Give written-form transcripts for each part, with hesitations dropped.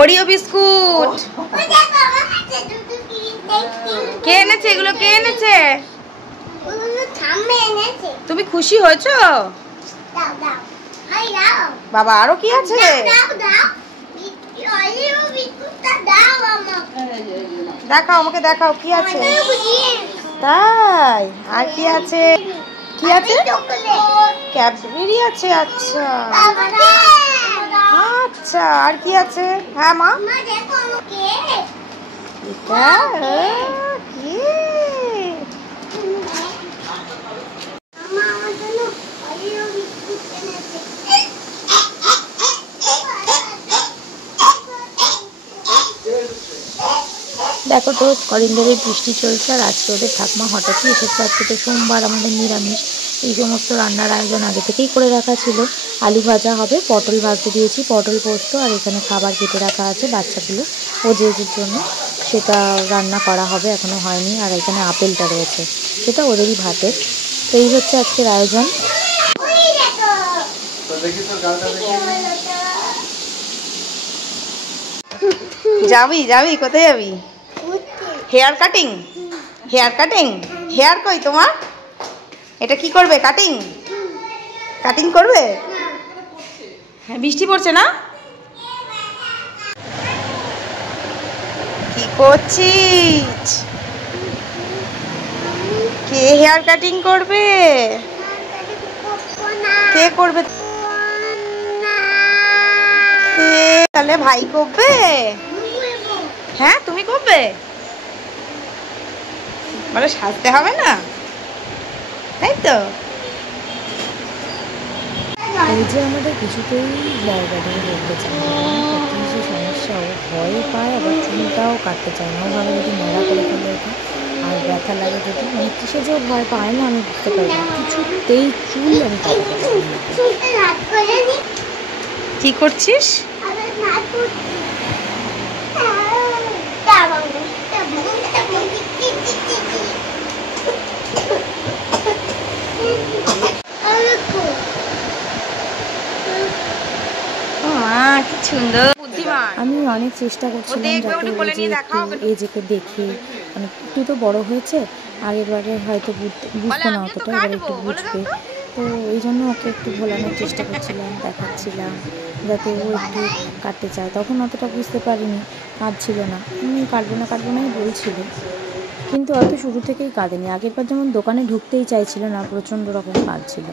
Oreo biscuit. কে এনেছে এগুলো? কে এনেছে? তুমি খুশি হয়েছো? বাবা আরো কি আছে? দেখাও আমাকে, দেখাও কি আছে। তাই আর কি আছে? কি আছে? ক্যাডবেরি আছে। আচ্ছা আচ্ছা, আর কি আছে? হ্যাঁ মা, এটা কি? দেখো তো, কদিন ধরে বৃষ্টি চলছে আর আজকে ওদের ঠাকুমা হঠাৎই এসেছে। আজকে তো সোমবার, আমাদের নিরামিষ। এই সমস্ত রান্নার আয়োজন আগে থেকেই করে রাখা ছিল। আলু ভাজা হবে, পটল ভাজতে দিয়েছি, পটল পোস্ত, আর এখানে খাবার কেটে রাখা আছে বাচ্চাগুলো ও জেজুর জন্য, সেটা রান্না করা হবে, এখনও হয়নি। আর এখানে আপেলটা রয়েছে, সেটা ওদেরই ভাতের। তো এই হচ্ছে আজকের আয়োজন। যাবি যাবি কোথায় যাবি? Hair cutting? Hair cutting? Hair কই তোমার? এটা কি করবে? কাটিং? কাটিং করবে? হ্যাঁ, বৃষ্টি পড়ছে না? কি করছিস? কে হেয়ার কাটিং করবে? কে করবে? তাহলে ভাই করবে? হ্যাঁ তুমি করবে? বলে সাজতে হবে না, তাই তো? এই যে আমাদের কিছুতেই জায়গাটাকে বলতে চায় না, কি যে সমস্যা, ও ভয় পায়, আবার চুলটাও কাটতে চায় না। ওভাবে যদি ন্যাড়া করে ফেলে ওঠে আর ব্যথা লাগে যদি, মানে কিসে যে ভয় পায় না আমি বুঝতে পারি না। কিছুতেই চুল আমি কাটাতে পারি না। কি করছিস? কি সুন্দর বুদ্ধিমান। আমি অনেক চেষ্টা করছিলাম যাতে ও যে একটু এজেকে দেখে, মানে একটু তো বড় হয়েছে, আগের বারে হয়তো বুঝতো না অতটা, এবারে একটু বুঝবে। তো এই জন্য ওকে একটু ভোলানোর চেষ্টা করছিলাম, দেখাচ্ছিলাম যাতে ও একটু কাটতে চায়। তখন অতটা বুঝতে পারিনি, কাঁদছিল না, কাটবো না কাটবো নাই বলছিল, কিন্তু অত শুরু থেকেই কাঁদেনি। আগেরবার যেমন দোকানে ঢুকতেই চাইছিল না, প্রচণ্ড রকম কাঁদছিল।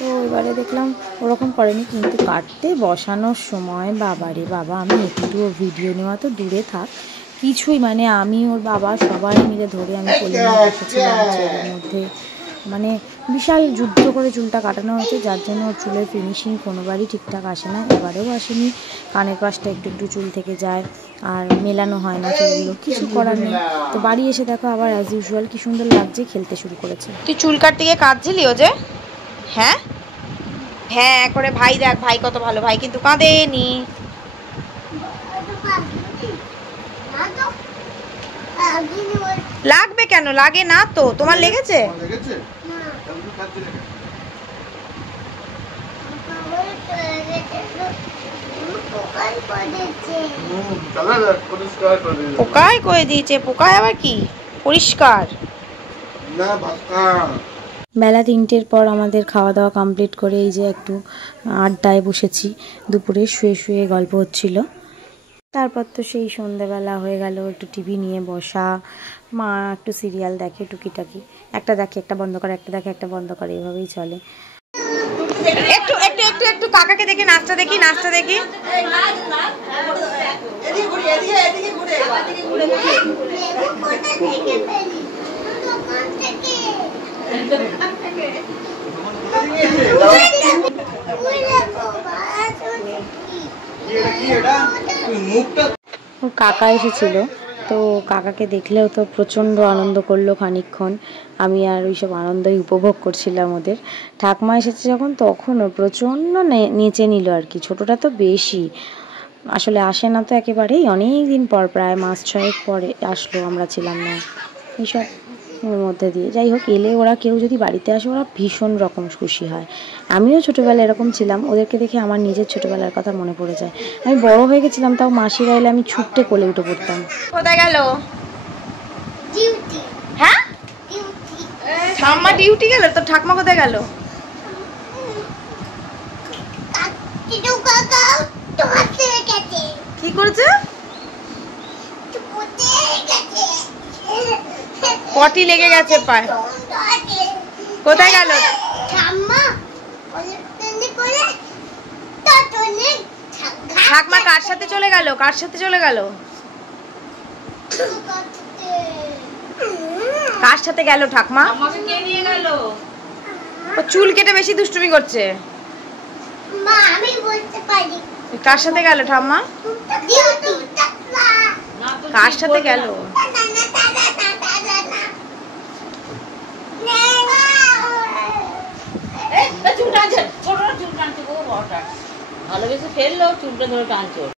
তো এবারে দেখলাম ওরকম করেনি, কিন্তু কাটতে বসানোর সময় বাবারে বাবা, আমি একটুও ভিডিও নেওয়া তো দূরে থাক, কিছুই, মানে আমি ওর বাবা সবাই মিলে ধরে আমি কোলে নিয়ে বসেছিলাম চেয়ারের মধ্যে। মানে বিশাল যুদ্ধ করে চুলটা কাটানো হয়েছে, যার জন্য ওর চুলের ফিনিশিং কোনোবারই ঠিকঠাক আসে না, এবারেও আসেনি। কানের পাশটা একটু একটু চুল থেকে যায়, আর মেলানো হয় না চুলগুলো, কিছু করার নেই। তো বাড়ি এসে দেখো আবার অ্যাজ ইউজুয়াল কি সুন্দর লাগছে, খেলতে শুরু করেছে। তুই চুল কাটতে গিয়ে কাঁদছিলি ও যে? হ্যাঁ হ্যাঁ করে ভাই, দেখ ভাই কত ভালো, ভাই কিন্তু কাঁদেনি। লাগবে কেন? লাগে না তো, তোমার লেগেছে? পোকায় করে দিয়েছে। পোকায় আবার কি? পরিষ্কার। বেলা 3টের পর আমাদের খাওয়া দাওয়া কমপ্লিট করে এই যে একটু আড্ডায় বসেছি। দুপুরে শুয়ে শুয়ে গল্প হচ্ছিল। তারপর তো সেই সন্ধ্যেবেলা হয়ে গেল, একটু টিভি নিয়ে বসা। মা একটু সিরিয়াল দেখে টুকিটাকি, একটা দেখে একটা বন্ধ করে, একটা দেখে একটা বন্ধ করে, এভাবেই চলে। একটু একটু একটু একটু কাকাকে দেখে নাচটা দেখি, নাচটা দেখি। ওর কাকা এসেছিল, তো কাকাকে দেখলেও তো প্রচণ্ড আনন্দ করলো খানিকক্ষণ। আমি আর ওইসব আনন্দই উপভোগ করছিলাম ওদের। ঠাকমা এসেছে যখন, তখনও প্রচণ্ড নেচে নিল আর কি। ছোটোটা তো বেশি, আসলে আসে না তো একেবারেই, অনেক দিন পর, প্রায় মাস 6 পরে আসলো, আমরা ছিলাম না। এইসব এর মধ্যে দিয়ে যাই হোক, এলে ওরা কেউ যদি বাড়িতে আসে ওরা ভীষণ রকম খুশি হয়। আমিও ছোটোবেলায় এরকম ছিলাম, ওদেরকে দেখে আমার নিজের ছোটোবেলার কথা মনে পড়ে যায়। আমি বড় হয়ে গেছিলাম, তাও মাসিরা এলে আমি ছুট্টে কোলে উঠে পড়তাম। কোথায় গেল? হ্যাঁ, ঠাম্মা ডিউটি গেল, তো ঠাকমা কোথায় গেল? কি করছে? পটি লেগে গেছে পায়ে। কোথায় গেল? ঠাকমা কার সাথে চলে গেল? কার সাথে চলে গেল? কার সাথে গেল ঠাকমা? আমাকে কে নিয়ে গেল? ও চুল কেটে বেশি দুষ্টুমি করছে। মা আমি বলতে পারি। কার সাথে গেল ঠাম্মা? কার সাথে গেল? চুল টানছে, ছোট চুল টানছে, ভালোবেসে ফেললো, চুলটা ধরে টানছে।